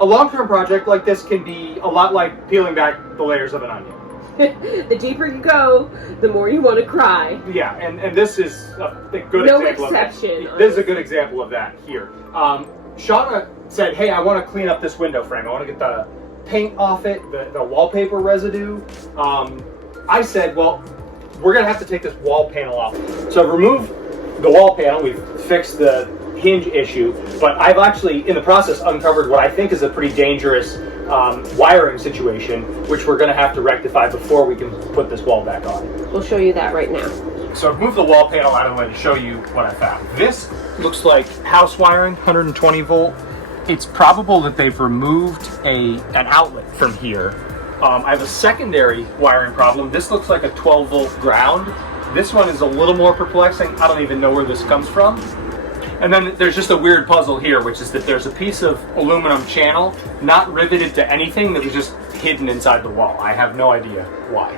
a long-term project like this can be a lot like peeling back the layers of an onion. The deeper you go, the more you want to cry. Yeah, and this is a good No example exception, of that. This is a good example of that here. Shanna said, hey, I want to clean up this window frame. I want to get the paint off it, the wallpaper residue. I said, well, we're going to have to take this wall panel off. So I've removed the wall panel. We've fixed the hinge issue, but I've actually, in the process, uncovered what I think is a pretty dangerous wiring situation, which we're going to have to rectify before we can put this wall back on. We'll show you that right now. So I've moved the wall panel out of the way to show you what I found. This looks like house wiring, 120 volt. It's probable that they've removed an outlet from here. I have a secondary wiring problem. This looks like a 12 volt ground. This one is a little more perplexing. I don't even know where this comes from. And then there's just a weird puzzle here, which is that there's a piece of aluminum channel not riveted to anything that was just hidden inside the wall. I have no idea why.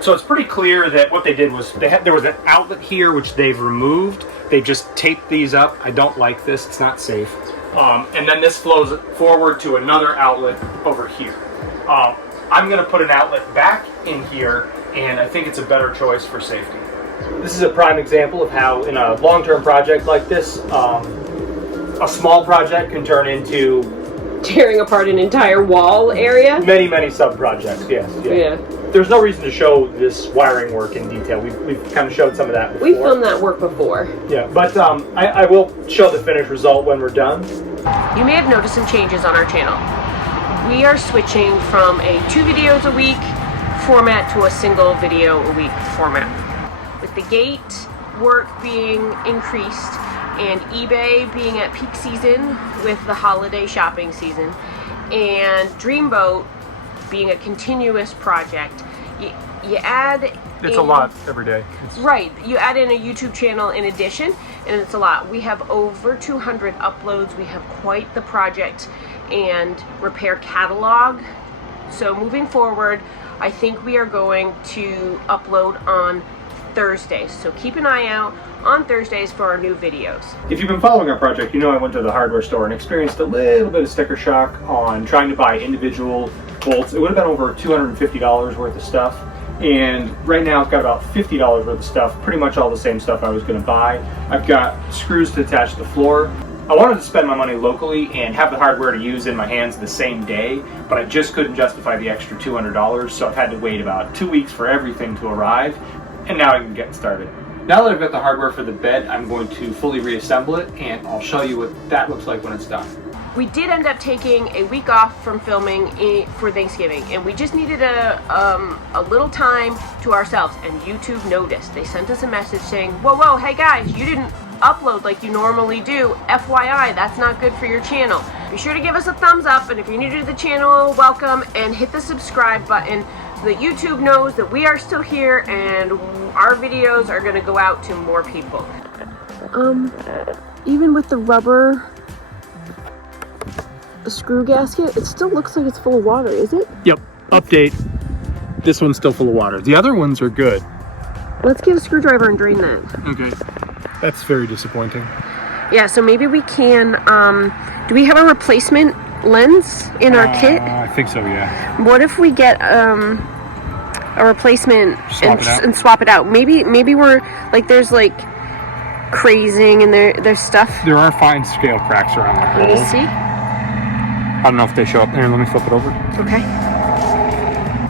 So it's pretty clear that what they did was there was an outlet here which they've removed. They just taped these up. I don't like this. It's not safe. And then this flows forward to another outlet over here. I'm going to put an outlet back in here, and I think it's a better choice for safety. This is a prime example of how, in a long-term project like this, a small project can turn into tearing apart an entire wall area. Many sub-projects. Yes. Yeah. There's no reason to show this wiring work in detail. We've kind of showed some of that before. We've filmed that work before. Yeah, but I will show the finished result when we're done. You may have noticed some changes on our channel. We are switching from a 2 videos a week format to a single video a week format. With the gate work being increased and eBay being at peak season with the holiday shopping season, and Dreamboat being a continuous project, you add It's a lot every day. Right, you add in a YouTube channel in addition, and it's a lot. We have over 200 uploads. We have quite the project and repair catalog. So moving forward, I think we are going to upload on Thursdays. So keep an eye out on Thursdays for our new videos. If you've been following our project, you know I went to the hardware store and experienced a little bit of sticker shock on trying to buy individual bolts. It would have been over $250 worth of stuff. And right now it's got about $50 worth of stuff, pretty much all the same stuff I was going to buy. I've got screws to attach to the floor. I wanted to spend my money locally and have the hardware to use in my hands the same day, but I just couldn't justify the extra $200, so I've had to wait about 2 weeks for everything to arrive, and now I can get started. Now that I've got the hardware for the bed, I'm going to fully reassemble it, and I'll show you what that looks like when it's done. We did end up taking a week off from filming for Thanksgiving, and we just needed a little time to ourselves, and YouTube noticed. They sent us a message saying, whoa, hey guys, you didn't upload like you normally do. FYI, that's not good for your channel. Be sure to give us a thumbs up, and if you're new to the channel, welcome, and hit the subscribe button so that YouTube knows that we are still here and our videos are going to go out to more people. Even with the rubber screw gasket, it still looks like it's full of water, is it? Yep, update. This one's still full of water. The other ones are good. Let's get a screwdriver and drain that. Okay. That's very disappointing. Yeah, so maybe we can, do we have a replacement lens in our kit? I think so, yeah. What if we get a replacement and swap it out? Maybe we're, like, there's like crazing and there's stuff. There are fine scale cracks around the hole. Let me see. I don't know if they show up there. Let me flip it over. Okay.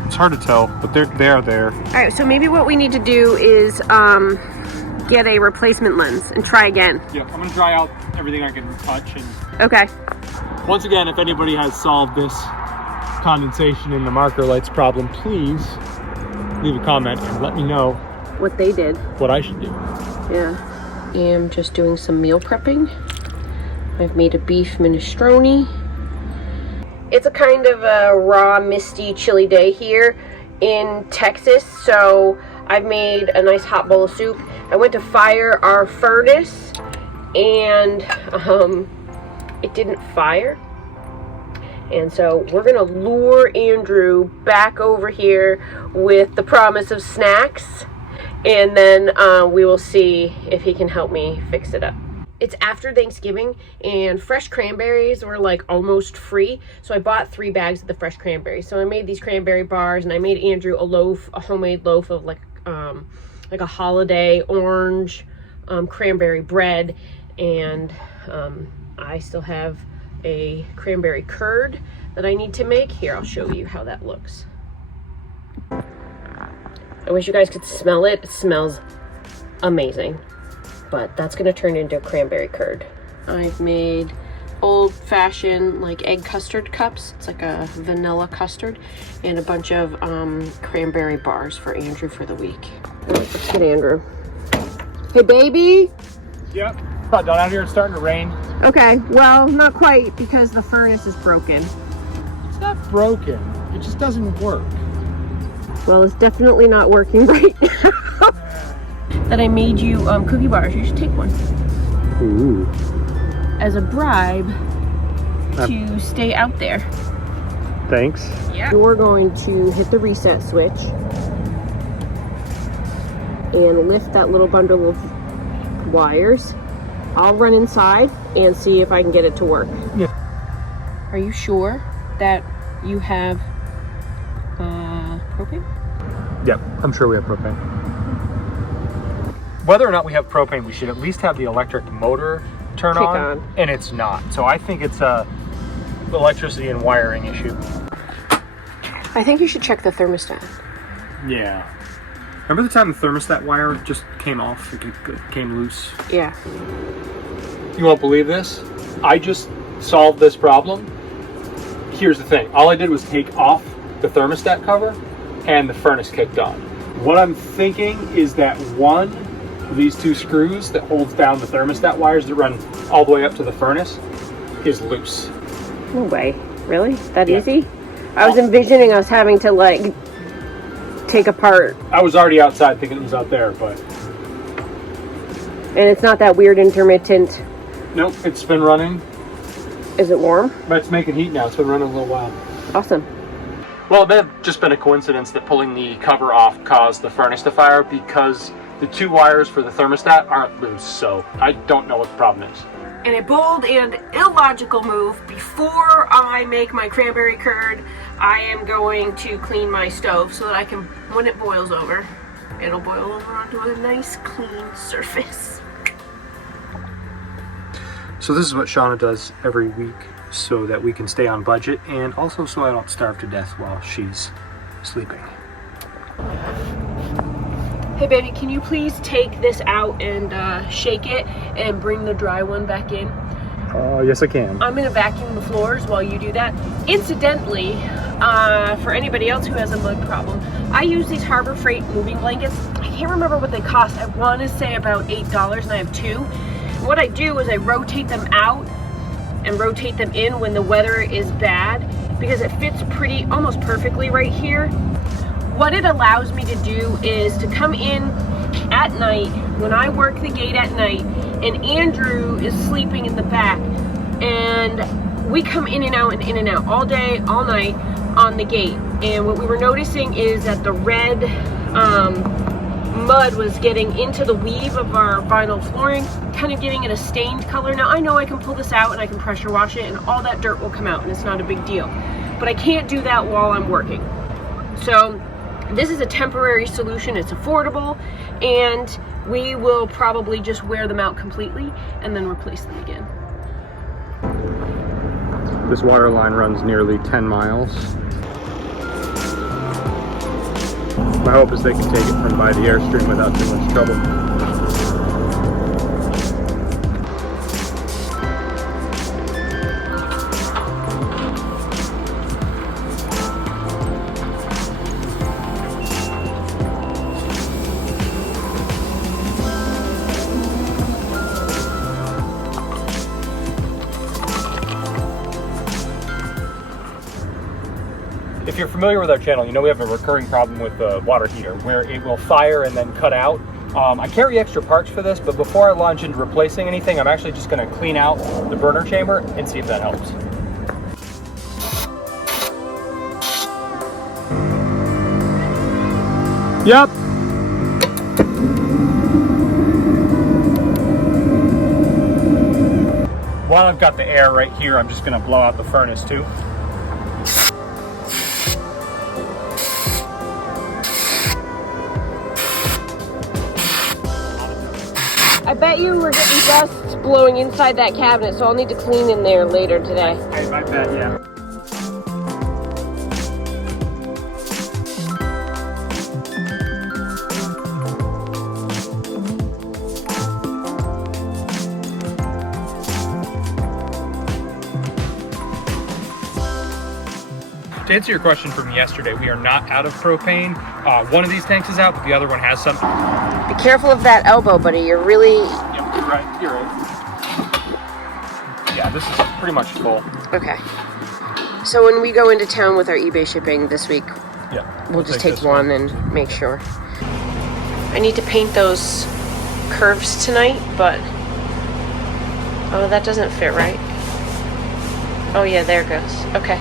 It's hard to tell, but they are there. All right, so maybe what we need to do is get a replacement lens and try again. Yeah, I'm gonna dry out everything I can touch. And okay. Once again, if anybody has solved this condensation in the marker lights problem, please leave a comment and let me know what they did. What I should do. Yeah. I am just doing some meal prepping. I've made a beef minestrone. It's a kind of a raw, misty, chilly day here in Texas, so I've made a nice hot bowl of soup. I went to fire our furnace, and it didn't fire. And so we're gonna lure Andrew back over here with the promise of snacks, and then we will see if he can help me fix it up. it's after Thanksgiving, and fresh cranberries were like almost free. So I bought 3 bags of the fresh cranberries. So I made these cranberry bars, and I made Andrew a homemade loaf of like a holiday orange cranberry bread. And I still have a cranberry curd that I need to make. Here, I'll show you how that looks. I wish you guys could smell it. It smells amazing. But that's gonna turn into a cranberry curd. I've made old-fashioned like egg custard cups. It's like a vanilla custard, and a bunch of cranberry bars for Andrew for the week. All right, let's get Andrew. Hey, baby. Yep. About done out here. It's starting to rain. Okay, well, not quite, because the furnace is broken. It's not broken. It just doesn't work. Well, it's definitely not working right now. That I made you cookie bars. You should take one. Ooh. As a bribe to stay out there. Thanks. Yeah. You're going to hit the reset switch and lift that little bundle of wires. I'll run inside and see if I can get it to work. Yeah. Are you sure that you have propane? Yep, I'm sure we have propane. Whether or not we have propane, we should at least have the electric motor turn on, and it's not. So I think it's a electricity and wiring issue. I think you should check the thermostat. Yeah. Remember the time the thermostat wire just came off? It came loose? Yeah. You won't believe this. I just solved this problem. Here's the thing. All I did was take off the thermostat cover, and the furnace kicked on. What I'm thinking is that one of these 2 screws that holds down the thermostat wires that run all the way up to the furnace is loose. No way. Really? That easy? I was envisioning us having to like take apart. I was already outside thinking it was out there, but... And it's not that weird intermittent... Nope, it's been running. Is it warm? But it's making heat now. It's been running a little while. Awesome. Well, it may have just been a coincidence that pulling the cover off caused the furnace to fire, because the 2 wires for the thermostat aren't loose, so I don't know what the problem is. In a bold and illogical move, before I make my cranberry curd, I am going to clean my stove so that I can, when it boils over, it'll boil over onto a nice clean surface. So this is what Shanna does every week so that we can stay on budget, and also so I don't starve to death while she's sleeping. Hey baby, can you please take this out and shake it and bring the dry one back in? Yes I can. I'm gonna vacuum the floors while you do that. Incidentally, for anybody else who has a mud problem, I use these Harbor Freight moving blankets. I can't remember what they cost. I want to say about $8, and I have 2. And what I do is I rotate them out and rotate them in when the weather is bad, because it fits almost perfectly right here. What it allows me to do is to come in at night when I work the gate at night, and Andrew is sleeping in the back, and we come in and out all day, all night on the gate. And what we were noticing is that the red mud was getting into the weave of our vinyl flooring, kind of giving it a stained color. Now I know I can pull this out and I can pressure wash it, and all that dirt will come out, and it's not a big deal, but I can't do that while I'm working. So this is a temporary solution. It's affordable, and we will probably just wear them out completely and then replace them again. This water line runs nearly 10 miles. My hope is they can take it from by the Airstream without too much trouble. If you're familiar with our channel, you know we have a recurring problem with the water heater where it will fire and then cut out. I carry extra parts for this, but before I launch into replacing anything, I'm actually just going to clean out the burner chamber and see if that helps. Yep. While I've got the air right here, I'm just gonna blow out the furnace too. I bet you were getting dust blowing inside that cabinet, so I'll need to clean in there later today. I bet, yeah. To answer your question from yesterday, we are not out of propane. One of these tanks is out, but the other one has some. Be careful of that elbow, buddy. You're really... Yep, you're right. You're right. Yeah, this is pretty much full. Okay. So when we go into town with our eBay shipping this week, we'll just take one and make sure. I need to paint those curves tonight, but... Oh, that doesn't fit right. Oh yeah, there it goes. Okay.